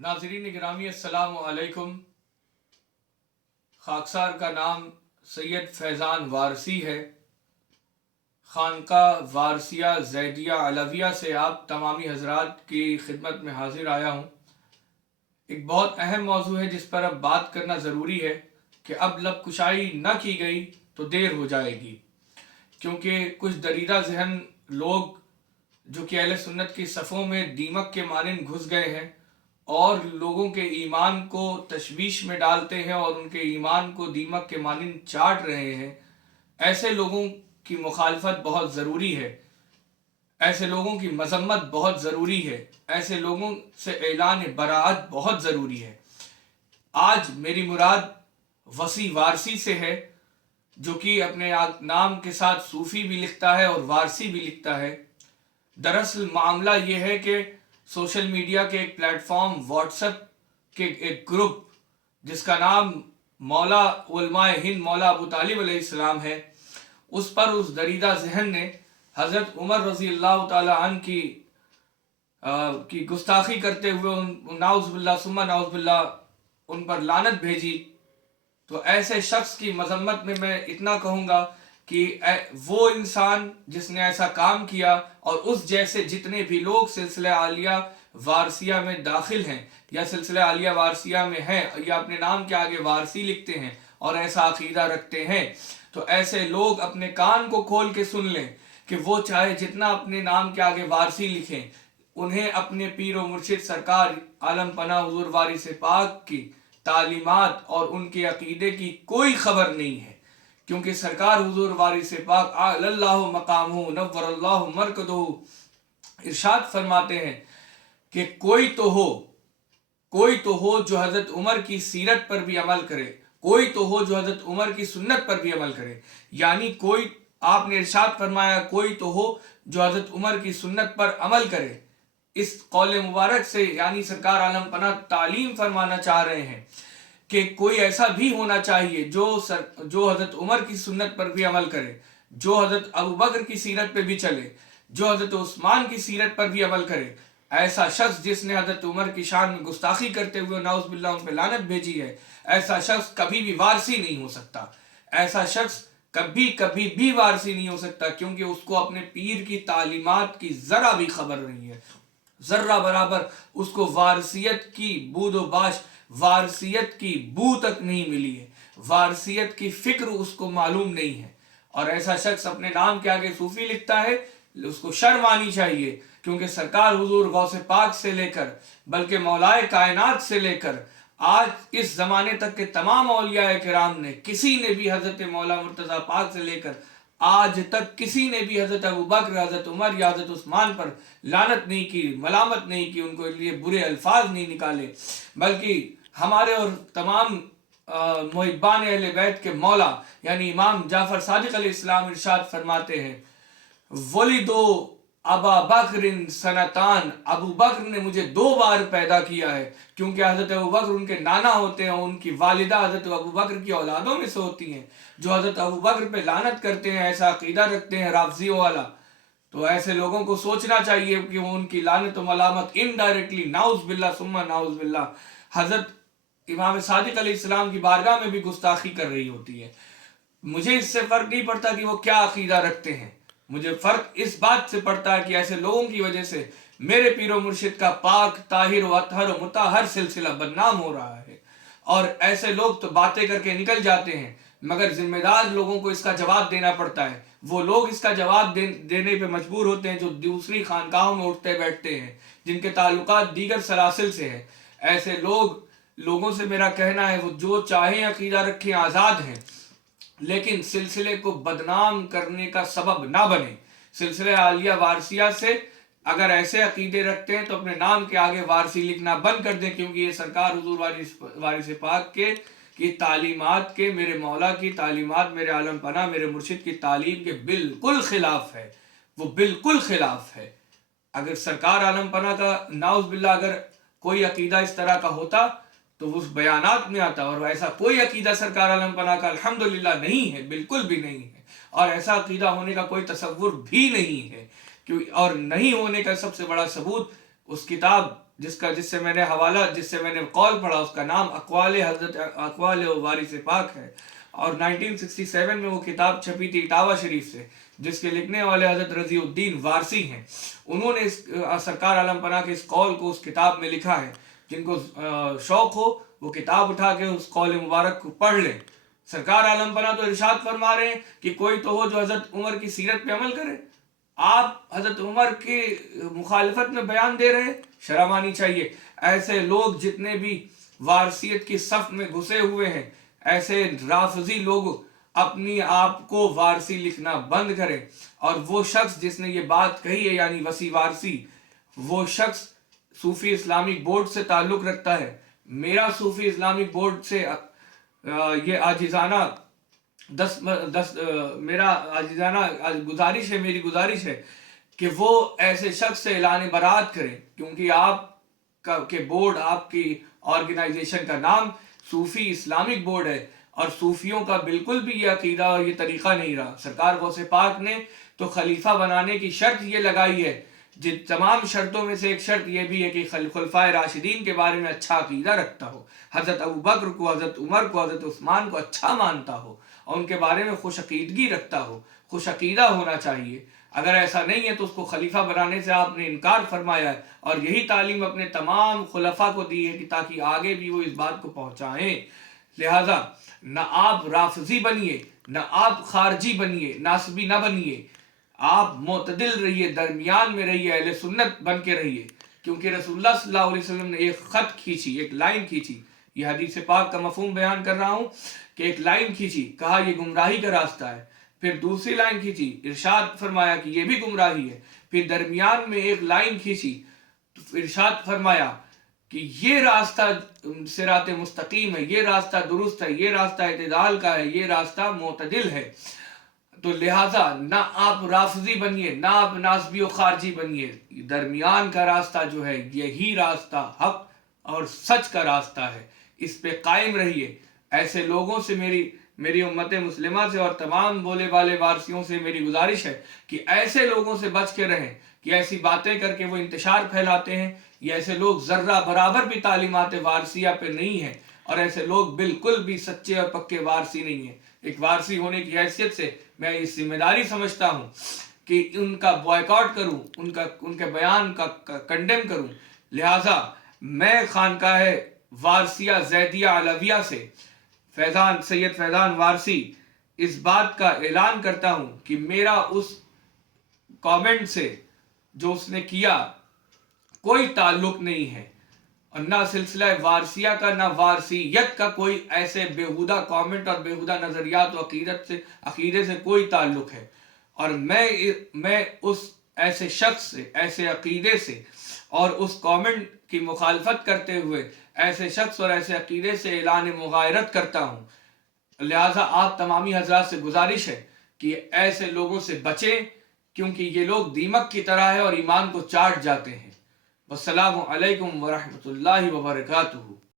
नाज़रीन गिरामी अस्सलाम वालेकुम। खाकसार का नाम सैयद फैज़ान वारसी है। खानका वारसिया ज़ैदिया अलविया से आप तमामी हजरात की खिदमत में हाजिर आया हूँ। एक बहुत अहम मौजू है जिस पर अब बात करना ज़रूरी है कि अब लब कुशाई न की गई तो देर हो जाएगी, क्योंकि कुछ दरीदा जहन लोग जो कि अहले सुन्नत की सफ़ों में दीमक के मानिंद घुस गए हैं और लोगों के ईमान को तशवीश में डालते हैं और उनके ईमान को दीमक के मानिंद चाट रहे हैं। ऐसे लोगों की मुखालफत बहुत ज़रूरी है, ऐसे लोगों की मजम्मत बहुत ज़रूरी है, ऐसे लोगों से ऐलान बराअत बहुत ज़रूरी है। आज मेरी मुराद वसी वारसी से है, जो कि अपने नाम के साथ सूफ़ी भी लिखता है और वारसी भी लिखता है। दरअसल मामला ये है कि सोशल मीडिया के एक प्लेटफॉर्म व्हाट्सएप के एक ग्रुप जिसका नाम मौला उलमाए हिंद मौला अबू तालिब अलैहिस्सलाम है, उस पर उस दरीदा जहन ने हज़रत उमर रज़ी अल्लाह ताला अन की गुस्ताखी करते हुए नाउज़ुबिल्लाह सुम्मा नाउज़ुबिल्लाह उन पर लानत भेजी। तो ऐसे शख्स की मजम्मत में मैं इतना कहूँगा कि वो इंसान जिसने ऐसा काम किया और उस जैसे जितने भी लोग सिलसिला आलिया वारसिया में दाखिल हैं या सिलसिला आलिया वारसिया में हैं या अपने नाम के आगे वारसी लिखते हैं और ऐसा अकीदा रखते हैं, तो ऐसे लोग अपने कान को खोल के सुन लें कि वो चाहे जितना अपने नाम के आगे वारसी लिखें, उन्हें अपने पीर व मुर्शिद सरकार आलम पना हुजूर वारिस पाक की तालीमात और उनके अकीदे की कोई खबर नहीं है। क्योंकि सरकार हुजूर वारिस पाक अल्लाहु मकामहु नव्वरल्लाहु मरकदहु इरशाद फरमाते हैं कि कोई तो हो जो हज़रत उमर की सीरत पर भी अमल करे, कोई तो हो जो हज़रत उमर की सुन्नत पर भी अमल करे। यानी कोई, आपने इरशाद फरमाया कोई तो हो जो हज़रत उमर की सुन्नत पर अमल करे। इस कौल मुबारक से यानी सरकार आलम पना तालीम फरमाना चाह रहे हैं कि कोई ऐसा भी होना चाहिए जो हज़रत उमर की सुन्नत पर भी अमल करे, जो हज़रत अबू बकर की सीरत पर भी चले, जो हज़रत उस्मान की सीरत पर भी अमल करे। ऐसा शख्स जिसने हज़रत उमर की शान में गुस्ताखी करते हुए नाउज़ुबिल्लाह उन पर लानत भेजी है, ऐसा शख्स कभी भी वारसी नहीं हो सकता। ऐसा शख्स कभी भी वारसी नहीं हो सकता, क्योंकि उसको अपने पीर की तालीमात की ज़रा भी खबर नहीं है, ज़र्रा बराबर उसको वारसियत की बूदोबाश, वारसियत की बू तक नहीं मिली है, वारसियत की फिक्र उसको मालूम नहीं है। और ऐसा शख्स अपने नाम के आगे सूफी लिखता है, उसको शर्म आनी चाहिए, क्योंकि सरकार हुजूर गौसे पाक से लेकर बल्कि मौलाए कायनात से लेकर आज इस ज़माने तक के तमाम औलिया किराम ने, किसी ने भी हज़रत मौला मुर्तज़ा पाक से लेकर आज तक किसी ने भी हज़रत अबू बकर, हज़रत उमर या हज़रत उस्मान पर लानत नहीं की, मलामत नहीं की, उनको लिए बुरे अल्फाज नहीं निकाले। बल्कि हमारे और तमाम मुहिब्बान अहले बैत के मौला यानी इमाम जाफ़र सादिक अलैहिस्सलाम इरशाद फरमाते हैं, वलिदो अबा बकरिन सनतान, अबू बकर ने मुझे 2 बार पैदा किया है। क्योंकि हज़रत अबू बकर उनके नाना होते हैं, उनकी वालिदा हज़रत अबू बकर की औलादों में से होती हैं। जो हज़रत अबू बकर पे लानत करते हैं, ऐसा अकीदा रखते हैं राफ़ज़ियों वाला, तो ऐसे लोगों को सोचना चाहिए कि वो उनकी लानत व मलामत इनडायरेक्टली नाउज़ बिल्लाह सुम्मा नाउज़ बिल्लाह हज़रत इमाम सादिक अलैहिस्सलाम की बारगाह में भी गुस्ताखी कर रही होती है। मुझे इससे फ़र्क नहीं पड़ता कि वो क्या अकीदा रखते हैं, मुझे फ़र्क इस बात से पड़ता है कि ऐसे लोगों की वजह से मेरे पीरो मुर्शिद का पाक ताहिर व अतहर व मुताहर सिलसिला बदनाम हो रहा है। और ऐसे लोग तो बातें करके निकल जाते हैं, मगर जिम्मेदार लोगों को इसका जवाब देना पड़ता है। वो लोग इसका जवाब देने पे मजबूर होते हैं जो दूसरी खानकाहों में उठते बैठते हैं, जिनके ताल्लुकात दीगर सलासिल से हैं। ऐसे लोगों से मेरा कहना है, वो जो चाहें अकीदा रखें, आज़ाद हैं, लेकिन सिलसिले को बदनाम करने का सबब ना बने। सिलसिले आलिया वारसिया से अगर ऐसे अकीदे रखते हैं तो अपने नाम के आगे वारसी लिखना बंद कर दें, क्योंकि ये सरकार हुजूर वारिस पाक के की तालीमात के, मेरे मौला की तालीमात, मेरे आलम पना, मेरे मुर्शिद की तालीम के बिल्कुल खिलाफ है। वो बिल्कुल खिलाफ है। अगर सरकार आलम पना का नाउज़ बिल्लाह अगर कोई अकीदा इस तरह का होता तो उस बयानात में आता, और ऐसा कोई अकीदा सरकार आलम पना का अल्हम्दुलिल्लाह नहीं है, बिल्कुल भी नहीं है। और ऐसा अकीदा होने का कोई तसव्वुर भी नहीं है, क्यों, और नहीं होने का सबसे बड़ा सबूत उस किताब जिससे मैंने हवाला, जिससे मैंने कौल पढ़ा, उसका नाम अक़वाल वारिस पाक है। और 1967 में वो किताब छपी थी इटावा शरीफ से, जिसके लिखने वाले हज़रत रज़ीउद्दीन वारसी हैं। उन्होंने इस सरकार आलम पनाह के इस कौल को उस किताब में लिखा है। जिनको शौक़ हो वो किताब उठा के उस कौल मुबारक को पढ़ लें। सरकार आलम पनाह तो इरशाद फरमा रहे हैं कि कोई तो हो जो हज़रत उमर की सीरत पे अमल करे। आप हज़रत उमर की मुखालफत में बयान दे रहे हैं, शर्म आनी चाहिए। ऐसे लोग जितने भी वारसियत की सफ में घुसे हुए हैं, ऐसे राफजी लोग अपनी आप को वारसी लिखना बंद करें। और वो शख्स जिसने ये बात कही है, यानी वसी वारसी, वो शख्स सूफी इस्लामिक बोर्ड से ताल्लुक़ रखता है। मेरा सूफी इस्लामिक बोर्ड से ये आजिज़ाना मेरा आजिज़ाना गुजारिश है, मेरी गुजारिश है कि वो ऐसे शख्स से ऐलान बरात करें, क्योंकि आप के बोर्ड, आपकी ऑर्गेनाइजेशन का नाम सूफी इस्लामिक बोर्ड है, और सूफियों का बिल्कुल भी ये अकीदा और ये तरीक़ा नहीं रहा। सरकार गौसे पाक ने तो खलीफा बनाने की शर्त ये लगाई है, जिन तमाम शर्तों में से एक शर्त ये भी है कि खुलफाए राशिदीन के बारे में अच्छा अकीदा रखता हो, हज़रत अबू बकर को, हज़रत उमर को, हज़रत उस्मान को अच्छा मानता हो और उनके बारे में खुश अकीदगी रखता हो, खुश अकीदा होना चाहिए। अगर ऐसा नहीं है तो उसको खलीफा बनाने से आपने इनकार फरमाया है, और यही तालीम अपने तमाम खुलफा को दी है कि ताकि आगे भी वो इस बात को पहुँचाएँ। लिहाजा न आप राफजी बनिए, न आप खारजी बनिए, नासबी न बनिए। आप मोतदिल रहिए, दरमियान में रहिए, अहले सुन्नत बन के रहिए। क्योंकि रसूलुल्लाह सल्लल्लाहु अलैहि वसल्लम ने एक ख़त खींची, एक लाइन खींची, ये हदीस पाक का मफ़हूम बयान कर रहा हूँ कि एक लाइन खींची, कहा ये गुमराही का रास्ता है। फिर दूसरी लाइन खींची, इरशाद फरमाया कि ये भी गुमराही है। फिर दरमियान में एक लाइन खींची तो इरशाद फरमाया कि ये रास्ता सिरात मुस्तकीम है, ये रास्ता दुरुस्त है, ये रास्ता इत्तिदाल का है, ये रास्ता मोतदिल है। तो लिहाजा ना आप राफजी बनिए, ना आप नासबी और खारजी बनिए। दरमियान का रास्ता जो है, यही रास्ता हक और सच का रास्ता है, इस पे कायम रहिए। ऐसे लोगों से मेरी उम्मत मुस्लिमा से और तमाम बोले वाले वारसियों से मेरी गुजारिश है कि ऐसे लोगों से बच के रहें कि ऐसी बातें करके वो इंतशार फैलाते हैं। ये ऐसे लोग ज़र्रा बराबर भी तालीमात वारसिया पे नहीं है, और ऐसे लोग बिल्कुल भी सच्चे और पक्के वारसी नहीं है। एक वारसी होने की हैसियत से मैं इस जिम्मेदारी समझता हूँ कि उनका बॉयकॉट करूँ, उनके बयान का कंडेम करूँ। लिहाजा मैं खानकाह वारसिया ज़ैदिया अलविया से सैयद फैज़ान वारसी इस बात का ऐलान करता हूँ कि मेरा उस कमेंट से जो उसने किया कोई ताल्लुक नहीं है, और ना सिलसिला वारसिया का, ना वारसियत का कोई ऐसे बेहुदा कमेंट और बेहुदा नज़रियात और अकीदे से कोई ताल्लुक है। और मैं उस ऐसे शख्स से, ऐसे अकीदे से और उस कमेंट की मुखालफत करते हुए ऐसे शख्स और ऐसे अकीदे से ऐलान मुगायरत करता हूँ। लिहाजा आप तमामी हज़रात से गुजारिश है कि ऐसे लोगों से बचें, क्योंकि ये लोग दीमक की तरह है और ईमान को चाट जाते हैं। वस्सलामु अलैकुम वरहमतुल्लाहि वबरकातुहू।